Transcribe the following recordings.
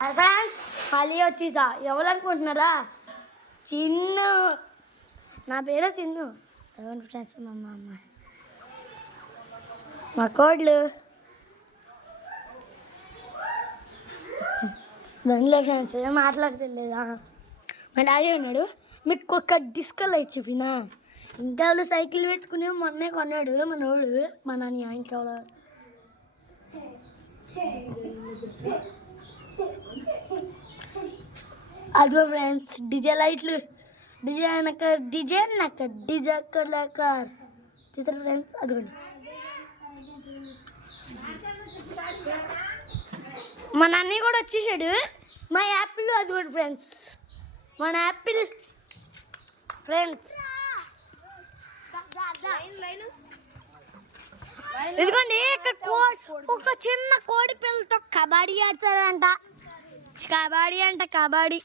Friends మళ్ళీ వచ్చేసా ఎవరు అనుకుంటున్నారా? చిన్ను, నా పేరు చిన్ను. ఎవరు ఫ్రెండ్స్? మా అమ్మ, మా కోడ్లు బండిలో ఫ్రెండ్స్ ఏం మాట్లాడతలేదా? మా డాడీ ఉన్నాడు. మీకు ఒక డిస్కో లైట్ చూపినా, ఇంకా వాళ్ళు సైకిల్ పెట్టుకునే మొన్నే కొన్నాడు మనోడు, మా నాన్న ఇంకా అదిగో ఫ్రెండ్స్ డిజే లైట్లు, డిజే కలర్ చిత్ర ఫ్రెండ్స్. అదిగోండి మా నాన్న కూడా వచ్చేసాడు. మా యాపిల్ అదిగోండి ఫ్రెండ్స్, మన యాపిల్ ఫ్రెండ్స్. ఇదిగోండి ఇక్కడ ఒక చిన్న కోడి పిల్లతో కబడ్డీ ఆడతారంట. కబడ్డీ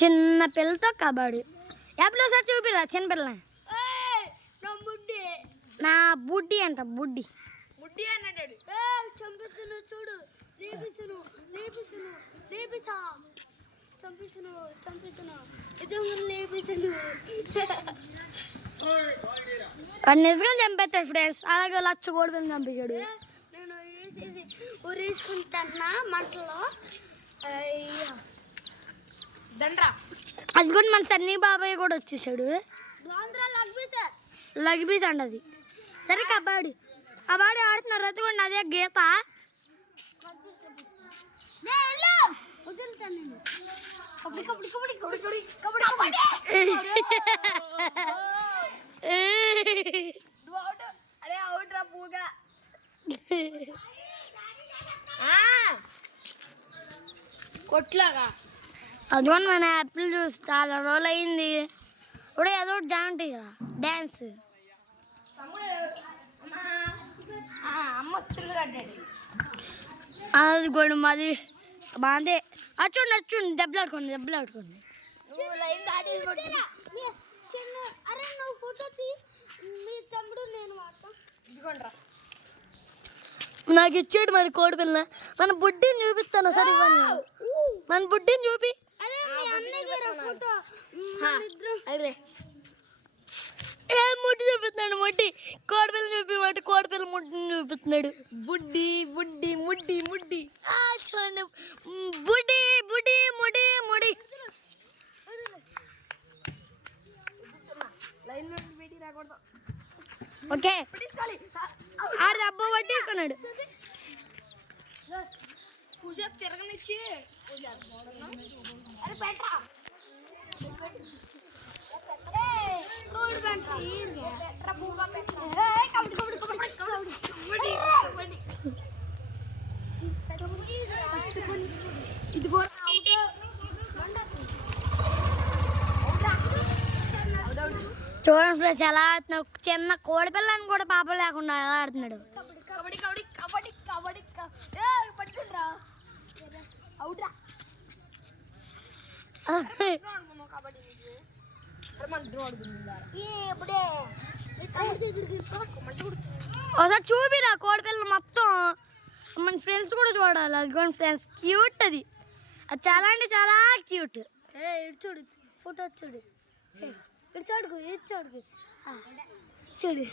చిన్న పిల్లతో కబడ్డీ. ఎప్పుడు సార్ చూపిరా చిన్న పిల్ల? నా బుడ్డి అంట, బుడ్డి అన్నాడు. చూడు నిజంగా చంపేస్తాడు ఫ్రెండ్స్. అలాగే లచ్చ కూడా చంపించాడు. నేను ఊరేసుకుంటున్నా మంటలో. అది కూడా మన సన్నీ బాబాయ్ కూడా వచ్చేసాడు. లగ్ పీస్ అండి అది. సరే కబడ్డీ ఆడుతున్నారు. అదిగోండి అదే గీత. కొట్లాగా అదిగోండి మన యాపిల్ జ్యూస్. చాలా రోజులు అయింది. ఇప్పుడు ఏదో ఒకటి జాయింట్ కదా డ్యాన్స్. అది కూడా మాది బాగుంది. చూడండి దెబ్బలాడుకోండి. నాకు ఇచ్చాడు మరి కోడి పిల్ల. మన బుడ్డిని చూపిస్తాను సరే. ఇవ్వండి మన బుడ్డిని చూపి. ఏ ముడ్డి చూపిస్తున్నాడు? ముడ్డి కోడిపిల్ల చూపి, కోడిపిల్ల ముడ్డిని చూపిస్తున్నాడు. బుడ్డి చూడండి. బుడ్డి ముడి. ఓకే ఆడ అబ్బా పట్టిస్తున్నాడు. తిరగనిచ్చి చూడండి ఫ్రెండ్స్ ఎలా ఆడుతున్నాడు. చిన్న కోడి పిల్లని కూడా పాప లేకుండా ఎలా ఆడుతున్నాడు. ఒకసారి చూపిరా కోడి పిల్ల మొత్తం. మన ఫ్రెండ్స్ కూడా చూడాలి. అది ఫ్రెండ్స్ క్యూట్. అది చాలా అంటే చాలా క్యూట్. చూడు ఫోటో చూడు. చూడు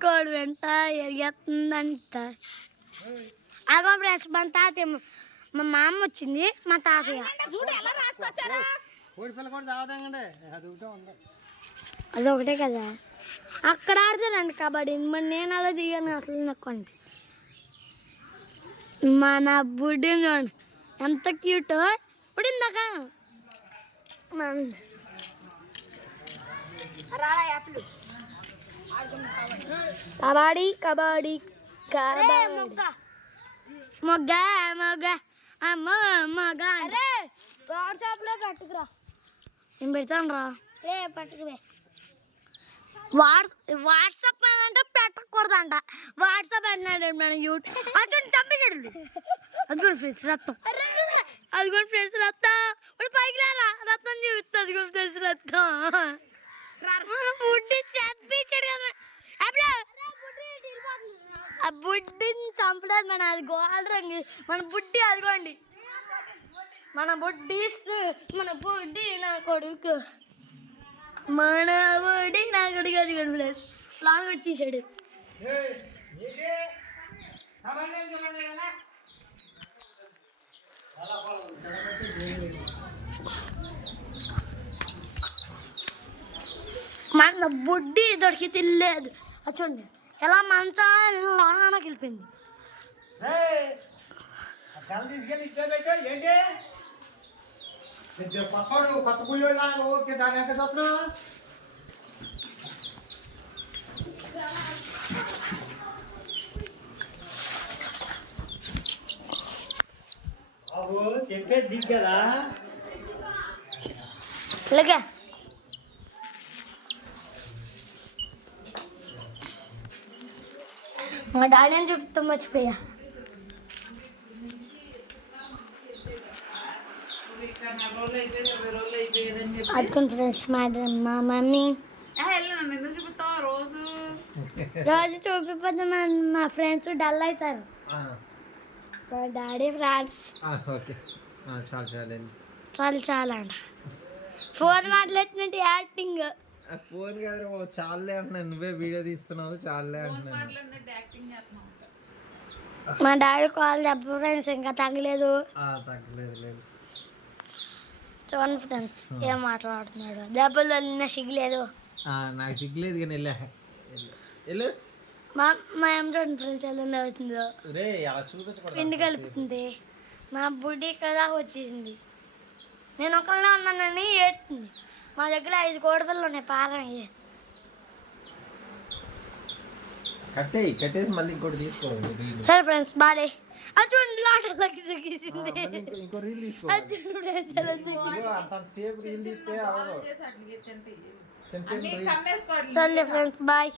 కోడి వెంట ఎరిగేస్తుందంట. అగో ఫ్రెండ్స్ మన తాతయ్య, మా మామ వచ్చింది. మా తాతయ్య అది ఒకటే కదా అక్కడ ఆడతానండి కబడ్డీ. మరి నేను అలా దిగాను అసలు. నాకు అనిపి మన బుడ్డిని చూడండి ఎంత క్యూట్. ఇప్పుడు ఇందాక కబడ్డీ మొగ్గ వాట్సాప్ లో కట్టుకురా. నేను పెడతాను రా. పట్టుకువే. వాట్సాప్ అంటే పెట్టకూడదంట. వాట్సాప్ అన్నాడు మన యూట్యూబ్. అది చంపేశాడు. అదిగోండి ఫ్రెండ్స్ రత్నం. ఇప్పుడు పైకి రారా రత్నం చూపిస్తా. అదిగోండి ఫ్రెండ్స్ రత్నం. బుడ్డి చంపించాడు కదా. ఆ బుడ్డిని చంపలేదు మన అది గోల్డ్ రంగు మన బుడ్డి అదిగోండి మన బుడ్డి నా కొడుకు అది ప్లేస్ ప్లాన్ వచ్చేసాడు మన బుడ్డి దొరికి తినలేదు అది చూడండి ఎలా మంచా లోనాకి వెళ్ళిపోయింది పక్కడు కొత్త పుల్లి ఓకే దాని ఎంత చొప్పున బాబు చెప్పేది దిగ్ కదా ఇలాగే మా డాడీ అని చెప్తా మర్చిపోయా అట్టుకుంటున్నాను మా మమ్మీ రోజు చూపిపోతే మా ఫ్రెండ్స్ డల్ అవుతారు మా డాడీ ఫ్రెండ్స్ ఓకే చాలా అంట ఫోన్ మాట్లాడుతుంటే యాక్టింగ్ ఫోన్ కదా చాలే అంటున్నాను నువ్వే వీడియో తీస్తున్నావు చాలే అంటున్నాను మా డాడీ కాల్ దెబ్బ ఫ్రెండ్స్ ఇంకా తగ్గలేదు తగ్గలేదు చూడండి ఫ్రెండ్స్ ఏం మాట్లాడుతున్నాడు దెబ్బలు తగిలినా సిగ్గులేదు నాకు సిగ్గులేదు కానీ వెళ్ళు మా ఏం చూడండి ఫ్రెండ్స్ ఎలా అవుతుందో రే అలా చూపించకూడదు పిండి కలుపుతుంది మా బుడ్డి కదా వచ్చేసింది నేను ఒకళ్ళనే ఉన్నానని ఏడుతుంది మా దగ్గర 5 కోడిపిల్లలు ఉన్నాయి పారం కట్టేసి మళ్ళీ ఇంకోటి తీసుకోవాలి సరే ఫ్రెండ్స్ బాలే అది చూడండి లాటర్లకి తగ్గేసింది ఇంకో రీల్ తీసుకో అది చూడండి అసలు అంతసేపు రీల్ తీస్తే అవ్వదు సర్లే ఫ్రెండ్స్ బాయ్